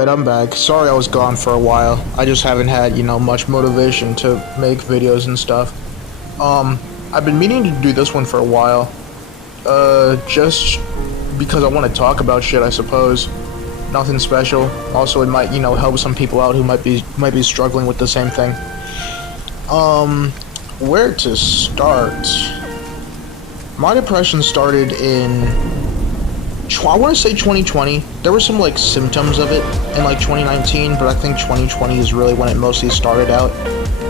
Alright, I'm back. Sorry I was gone for a while. I just haven't had, much motivation to make videos and stuff. I've been meaning to do this one for a while. Just because I want to talk about shit, I suppose. Nothing special. Also, it might, help some people out who might be struggling with the same thing. Where to start? My depression started in, I want to say 2020. There were some, symptoms of it in, 2019, but I think 2020 is really when it mostly started out.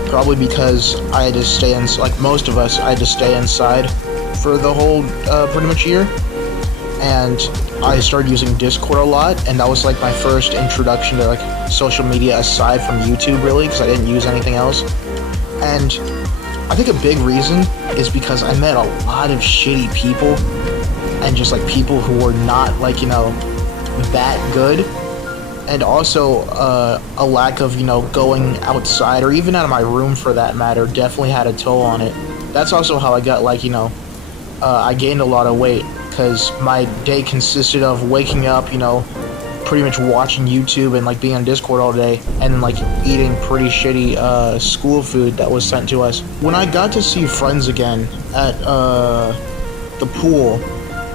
Probably because I had to stay in, like most of us, I had to stay inside for the whole, pretty much year. And I started using Discord a lot, and that was, my first introduction to, social media aside from YouTube, really, because I didn't use anything else. And I think a big reason is because I met a lot of shitty people, and just, people who were not, that good. And also, a lack of, going outside, or even out of my room for that matter, definitely had a toll on it. That's also how I got, I gained a lot of weight, because my day consisted of waking up, pretty much watching YouTube and, being on Discord all day, and then, eating pretty shitty, school food that was sent to us. When I got to see friends again at, the pool,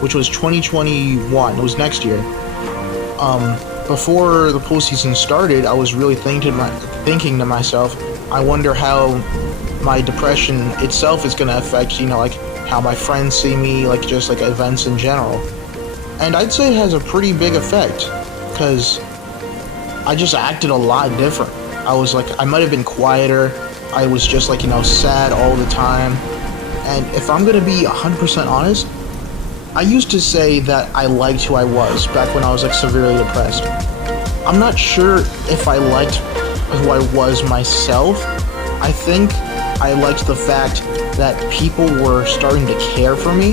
which was 2021, it was next year, before the pool season started, I was really thinking to myself, I wonder how my depression itself is going to affect, how my friends see me, just events in general. And I'd say it has a pretty big effect, because I just acted a lot different. I might have been quieter, I was just sad all the time. And if I'm going to be 100% honest, I used to say that I liked who I was back when I was severely depressed. I'm not sure if I liked who I was myself. I think I liked the fact that people were starting to care for me,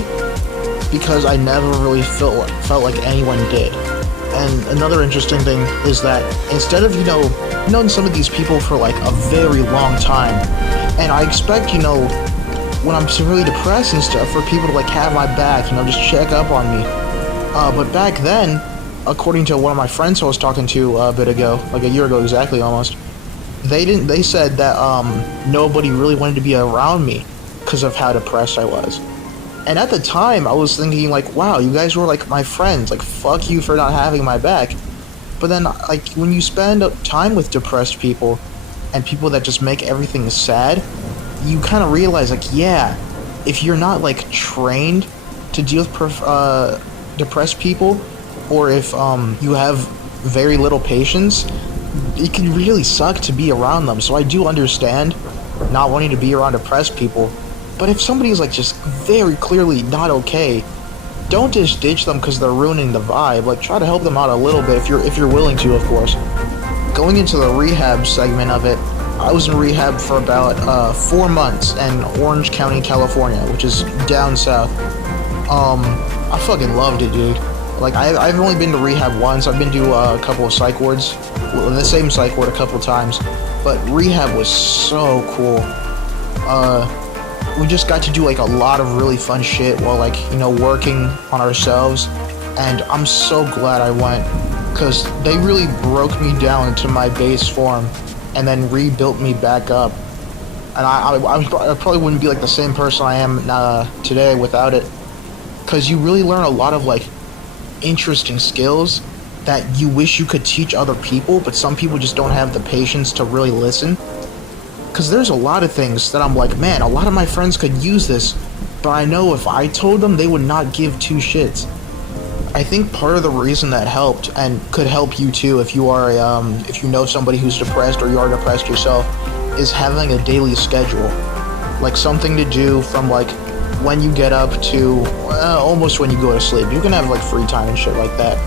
because I never really felt like anyone did. And another interesting thing is that instead of, known some of these people for a very long time, and I expect, when I'm severely depressed and stuff, for people to have my back, just check up on me. But back then, according to one of my friends I was talking to a bit ago, a year ago exactly almost, they said that nobody really wanted to be around me because of how depressed I was. And at the time, I was thinking wow, you guys were my friends, fuck you for not having my back. But then when you spend time with depressed people and people that just make everything sad, you kind of realize yeah, if you're not trained to deal with depressed people, or if you have very little patience, it can really suck to be around them. So I do understand not wanting to be around depressed people, but if somebody's just very clearly not okay, don't just ditch them because they're ruining the vibe. Try to help them out a little bit if you're willing to, of course. Going into the rehab segment of it, I was in rehab for about 4 months in Orange County, California, which is down south. I fucking loved it, dude. I've only been to rehab once. I've been to a couple of psych wards, the same psych ward a couple of times, but rehab was so cool. We just got to do a lot of really fun shit while working on ourselves, and I'm so glad I went, because they really broke me down into my base form and then rebuilt me back up. And I probably wouldn't be the same person I am today without it, because you really learn a lot of interesting skills that you wish you could teach other people, but some people just don't have the patience to really listen. Because there's a lot of things that I'm man, a lot of my friends could use this, but I know if I told them, they would not give two shits. I think part of the reason that helped, and could help you too if you are if you know somebody who's depressed or you are depressed yourself, is having a daily schedule. Something to do from when you get up to almost when you go to sleep. You can have free time and shit like that.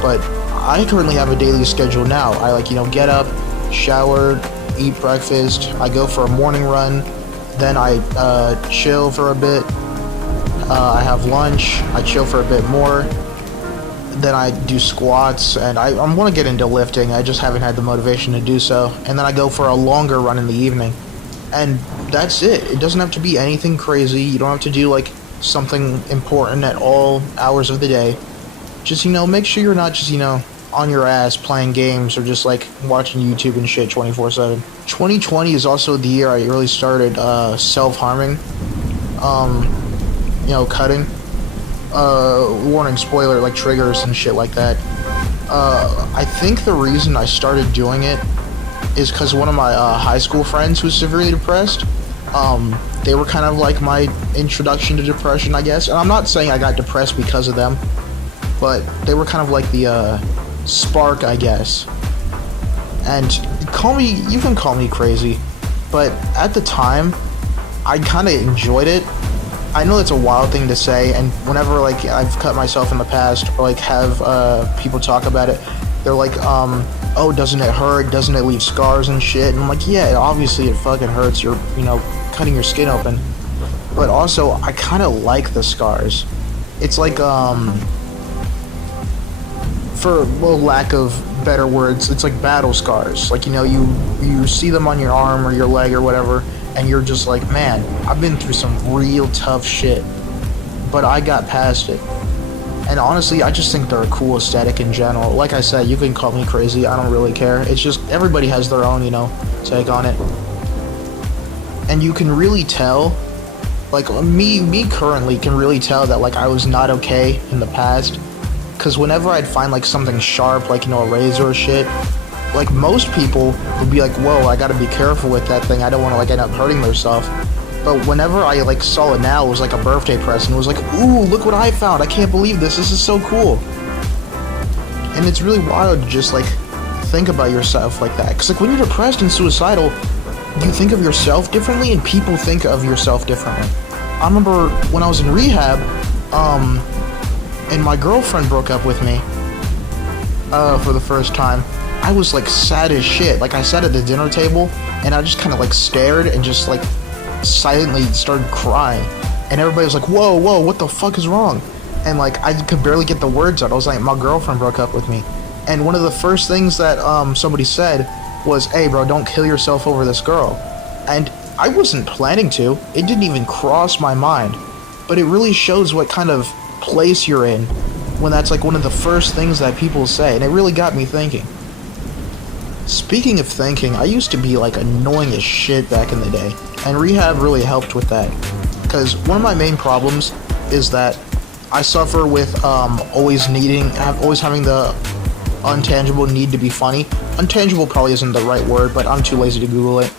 But I currently have a daily schedule now. I get up, shower, eat breakfast, I go for a morning run, then I chill for a bit, I have lunch, I chill for a bit more, then I do squats, and I want to get into lifting, I just haven't had the motivation to do so, and then I go for a longer run in the evening. And that's it. It doesn't have to be anything crazy. You don't have to do something important at all hours of the day. Just make sure you're not just on your ass playing games or just like watching YouTube and shit 24/7. 2020 is also the year I really started self-harming, cutting. Warning, spoiler, like triggers and shit like that. I think the reason I started doing it is because one of my high school friends was severely depressed. They were kind of like my introduction to depression, I guess. And I'm not saying I got depressed because of them, but they were kind of like the spark, I guess. And you can call me crazy, but at the time, I kind of enjoyed it. I know that's a wild thing to say, and whenever like I've cut myself in the past or like have people talk about it, they're like, oh, doesn't it hurt? Doesn't it leave scars and shit? And I'm like, yeah, obviously it fucking hurts. You're, cutting your skin open. But also, I kind of like the scars. It's like, for lack of better words, it's like battle scars. Like, you see them on your arm or your leg or whatever, and you're just like, man, I've been through some real tough shit, but I got past it. And honestly, I just think they're a cool aesthetic in general. Like I said, you can call me crazy, I don't really care. It's just, everybody has their own, take on it. And you can really tell, like, me currently can really tell that, like, I was not okay in the past. Because whenever I'd find, like, something sharp, like, a razor or shit, like, most people would be like, whoa, I gotta be careful with that thing, I don't want to, like, end up hurting myself. But whenever I, like, saw it now, it was like a birthday present. It was like, ooh, look what I found, I can't believe this is so cool. And it's really wild to just, like, think about yourself like that. Because, like, when you're depressed and suicidal, you think of yourself differently, and people think of yourself differently. I remember when I was in rehab, and my girlfriend broke up with me, for the first time. I was, like, sad as shit. Like, I sat at the dinner table, and I just kind of, like, stared and just, like, silently started crying. And everybody was like, whoa, what the fuck is wrong? And, like, I could barely get the words out. I was like, my girlfriend broke up with me. And one of the first things that, somebody said was, hey, bro, don't kill yourself over this girl. And I wasn't planning to. It didn't even cross my mind. But it really shows what kind of place you're in when that's, like, one of the first things that people say. And it really got me thinking. Speaking of thinking, I used to be, like, annoying as shit back in the day. And rehab really helped with that. Because one of my main problems is that I suffer with always having the untangible need to be funny. Untangible probably isn't the right word, but I'm too lazy to Google it.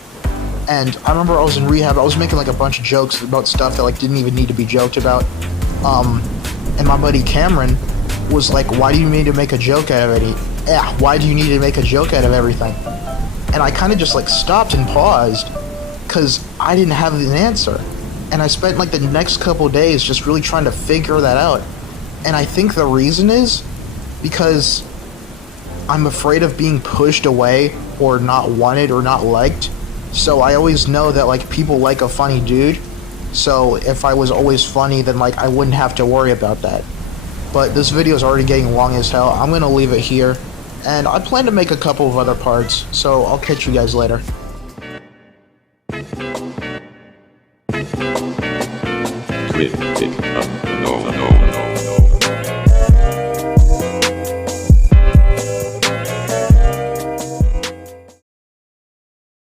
And I remember I was in rehab, I was making like a bunch of jokes about stuff that like didn't even need to be joked about. And my buddy Cameron was like, why do you need to make a joke out of it? Yeah, why do you need to make a joke out of everything? And I kind of just like stopped and paused because I didn't have an answer. And I spent like the next couple days just really trying to figure that out. And I think the reason is because I'm afraid of being pushed away or not wanted or not liked. So I always know that like people like a funny dude. So if I was always funny, then like I wouldn't have to worry about that. But this video is already getting long as hell. I'm gonna leave it here. And I plan to make a couple of other parts. So I'll catch you guys later. Twip, tick, up, no.